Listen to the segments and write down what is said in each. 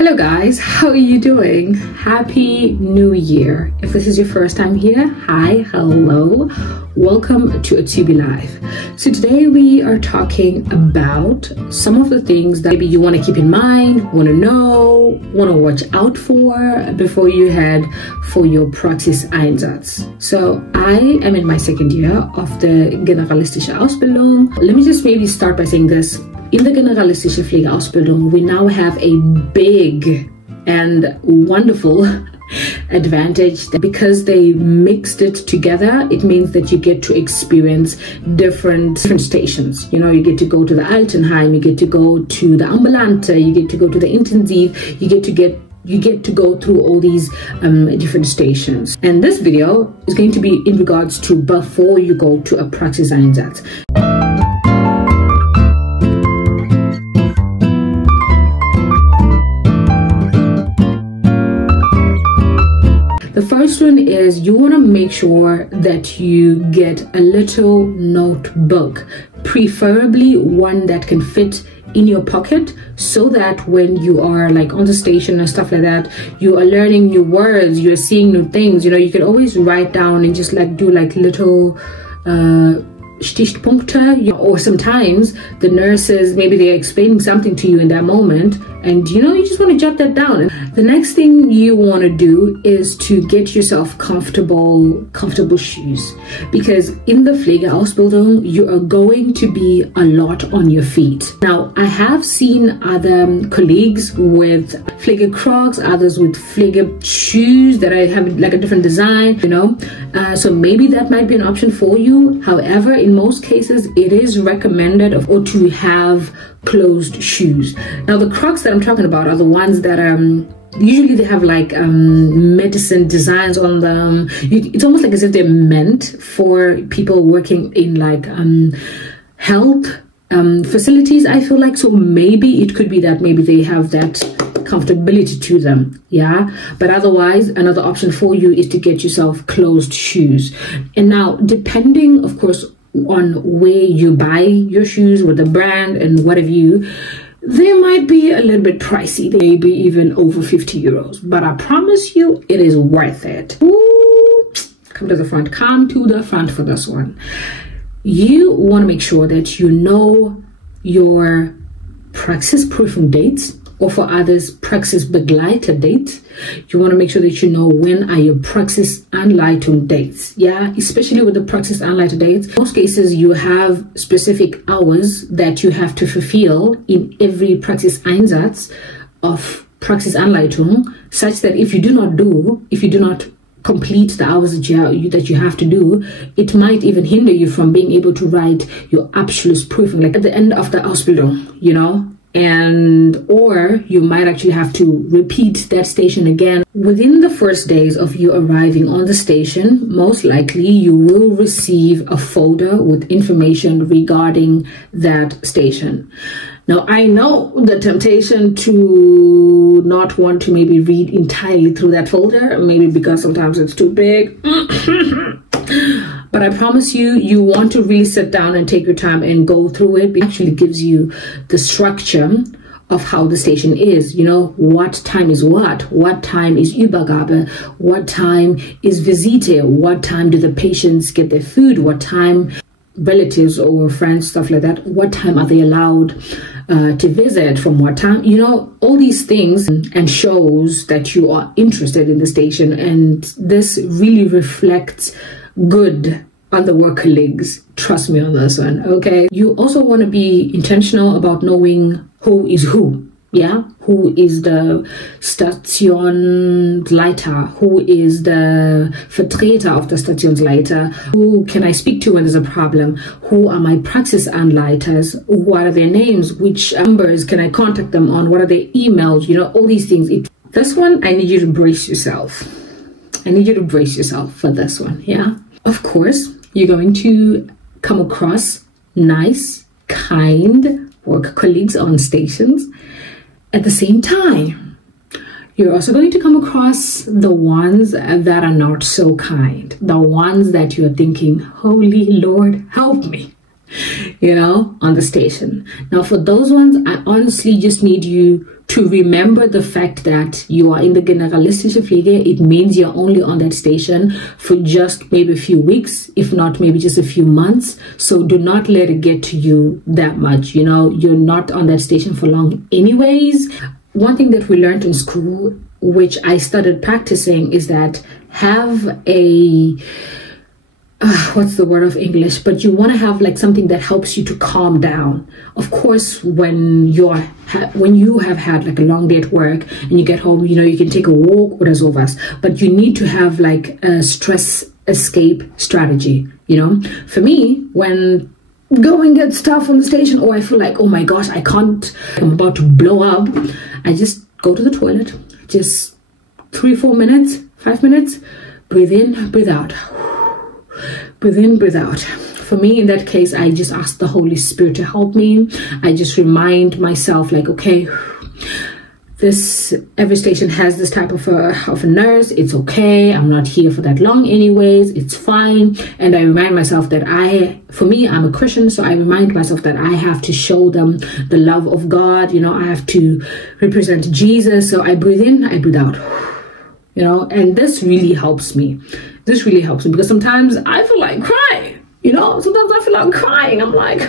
Hello guys, how are you doing? Happy New Year. If this is your first time here, hi, hello, welcome to Azubi Live. So today we are talking about some of the things that maybe you want to keep in mind, want to know, want to watch out for before you head for your Praxis Einsatz. So I am in my second year of the Generalistische Ausbildung. Let me just maybe start by saying this. In the Generalistische Pflege Ausbildung, we now have a big and wonderful advantage that because they mixed it together, it means that you get to experience different stations. You know, you get to go to the Altenheim, you get to go to the Ambulante, you get to go to the Intensiv, you get to go through all these different stations. And this video is going to be in regards to before you go to a Praxis Einsatz. The first one is you want to make sure that you get a little notebook, preferably one that can fit in your pocket, so that when you are like on the station and stuff like that, you are learning new words, you're seeing new things, you know, you can always write down and just like do like little Stichpunkte, or sometimes the nurses, maybe they're explaining something to you in that moment and you know, you just want to jot that down. And the next thing you want to do is to get yourself comfortable shoes, because in the Pflege Ausbildung you are going to be a lot on your feet. Now I have seen other colleagues with Pflege Crocs, others with Pflege shoes that I have like a different design, you know, so maybe that might be an option for you. However, in most cases it is recommended or to have closed shoes. Now the Crocs that I'm talking about are the ones that usually they have like medicine designs on them. It's almost like as if they're meant for people working in like health facilities, I feel like. So maybe it could be that maybe they have that comfortability to them, yeah. But otherwise, another option for you is to get yourself closed shoes. And now, depending of course on where you buy your shoes, with the brand and what have you, they might be a little bit pricey. They may be even over 50 euros, but I promise you it is worth it. Ooh, come to the front for this one. You want to make sure that you know your Praxis Prüfung dates, or for others, Praxis Begleiter dates. You want to make sure that you know when are your Praxis Anleitung dates. Yeah, especially with the Praxis Anleitung dates. In most cases, you have specific hours that you have to fulfill in every Praxis Einsatz of Praxis Anleitung, such that if you do not complete the hours that you have to do, it might even hinder you from being able to write your Abschlussprüfung, like at the end of the Ausbildung, you know. And or you might actually have to repeat that station again. Within the first days of you arriving on the station, most likely you will receive a folder with information regarding that station. Now I know the temptation to not want to maybe read entirely through that folder, maybe because sometimes it's too big. But I promise you, you want to really sit down and take your time and go through it. It actually gives you the structure of how the station is. You know, what time is what time is Übergabe, what time is Visite, what time do the patients get their food, what time relatives or friends, stuff like that, what time are they allowed to visit, from what time, you know, all these things, and shows that you are interested in the station. And this really reflects good on the work colleagues. Trust me on this one, okay? You also want to be intentional about knowing who is who, yeah? Who is the Stationsleiter? Who is the Vertreter of the Stationsleiter? Who can I speak to when there's a problem? Who are my Praxis Anleiters? What are their names? Which numbers can I contact them on? What are their emails? You know, all these things. This one, I need you to brace yourself. I need you to brace yourself for this one, yeah? Of course, you're going to come across nice, kind work colleagues on stations. At the same time, you're also going to come across the ones that are not so kind, the ones that you're thinking, holy Lord, help me. on the station. Now, for those ones, I honestly just need you to remember the fact that you are in the Generalistische Pflege. It means you're only on that station for just maybe a few weeks, if not maybe just a few months. So do not let it get to you that much. You're not on that station for long anyways. One thing that we learned in school, which I started practicing, is that have a what's the word of English, but you want to have like something that helps you to calm down. Of course, when you have had like a long day at work and you get home, you can take a walk or sowas, but you need to have like a stress escape strategy. For me, when going get stuff on the station, or I feel like, oh my gosh, I'm about to blow up, I just go to the toilet, just 3-4 minutes, 5 minutes, breathe in, breathe out. Breathe in, breathe out. For me, in that case, I just ask the Holy Spirit to help me. I just remind myself like, okay, every station has this type of a nurse. It's okay. I'm not here for that long anyways. It's fine. And I remind myself that I'm a Christian, so I remind myself that I have to show them the love of God. I have to represent Jesus. So I breathe in, I breathe out. And this really helps me. This really helps me because sometimes I feel like crying. Sometimes I feel like crying. I'm like,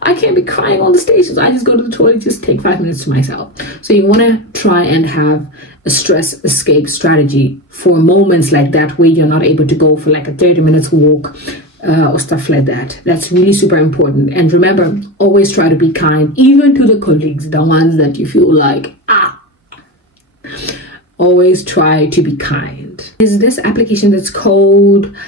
I can't be crying on the station. So I just go to the toilet, just take 5 minutes to myself. So you want to try and have a stress escape strategy for moments like that where you're not able to go for like a 30 minutes walk or stuff like that. That's really super important. And remember, always try to be kind, even to the colleagues, the ones that you feel like, always try to be kind. Is this application that's called Work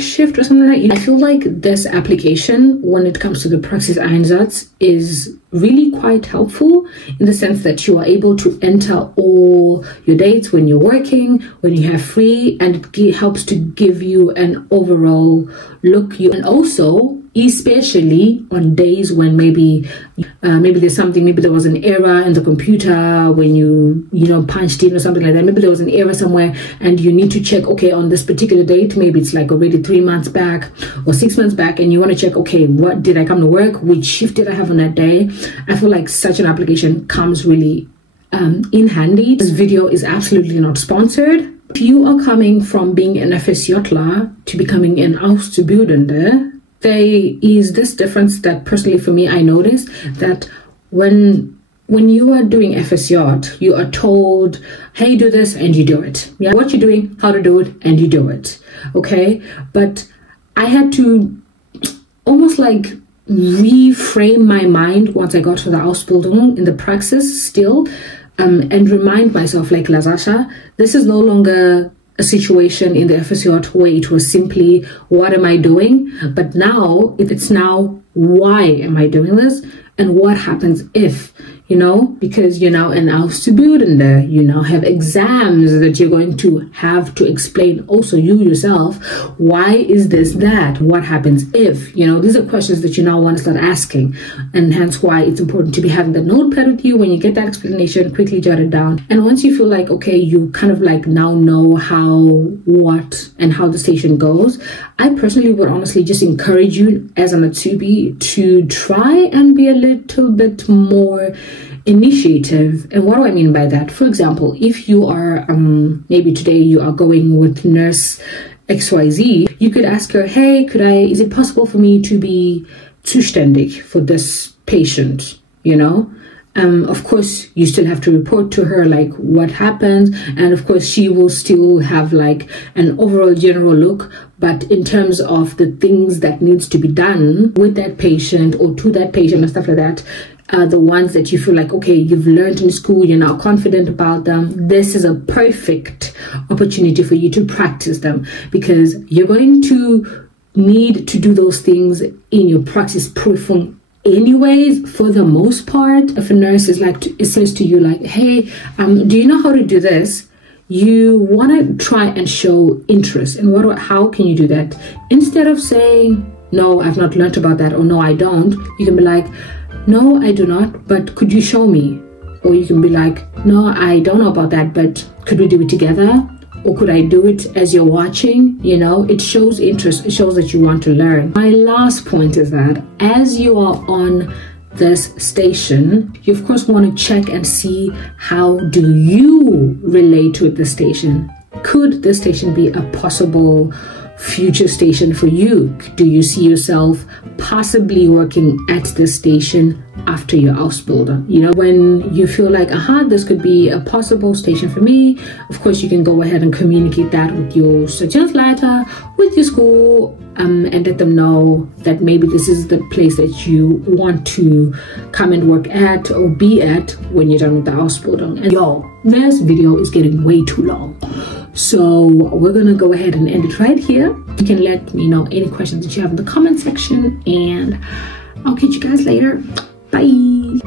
Shift or something like that? I feel like this application, when it comes to the Praxis EINSATZ, is really quite helpful in the sense that you are able to enter all your dates when you're working, when you have free, and it helps to give you an overall look. And also, especially on days when maybe there's something, maybe there was an error in the computer when you punched in or something like that. Maybe there was an error somewhere and you need to check, okay, on this particular date, maybe it's like already 3 months back or 6 months back, and you want to check, okay, what did I come to work? Which shift did I have on that day? I feel like such an application comes really in handy. This video is absolutely not sponsored. If you are coming from being an FSJler to becoming an Auszubildende, there is this difference that personally for me I notice that when you are doing FSJ, you are told, hey, do this, and you do it. Yeah, what you're doing, how to do it, and you do it. Okay, but I had to almost like reframe my mind once I got to the Ausbildung in the Praxis still, and remind myself like, Lasasha, this is no longer a situation in the FSJ where it was simply, what am I doing? But now, it's now, why am I doing this? And what happens if, because you're now an Auszubildende, you now have exams that you're going to have to explain also you yourself. Why is this that? What happens if? These are questions that you now want to start asking. And hence why it's important to be having the notepad with you. When you get that explanation, quickly jot it down. And once you feel like, okay, you kind of like now know how, what, and how the station goes, I personally would honestly just encourage you as an Azubi to try and be a little bit more initiative. And what do I mean by that? For example, if you are maybe today you are going with nurse XYZ, you could ask her, hey, is it possible for me to be zuständig for this patient? Of course, you still have to report to her like what happens, and of course she will still have like an overall general look, but in terms of the things that needs to be done with that patient or to that patient and stuff like that, the ones that you feel like, okay, you've learned in school, you're now confident about them, this is a perfect opportunity for you to practice them, because you're going to need to do those things in your Praxis Prüfung anyways, for the most part. If a nurse is like, it says to you like, hey, do you know how to do this? You want to try and show interest. And how can you do that? Instead of saying, no, I've not learned about that, or no, I don't, you can be like, no, I do not, but could you show me? Or you can be like, no, I don't know about that, but could we do it together? or could I do it as you're watching? You know, it shows interest. It shows that you want to learn. My last point is that as you are on this station, you of course want to check and see how do you relate with the station. Could this station be a possible future station for you? Do you see yourself possibly working at this station after your Ausbildung? You know, when you feel like, this could be a possible station for me, of course you can go ahead and communicate that with your Stationsleiter, with your school, and let them know that maybe this is the place that you want to come and work at or be at when you're done with the Ausbildung. And this video is getting way too long, so we're gonna go ahead and end it right here. You can let me know any questions that you have in the comment section, and I'll catch you guys later. Bye.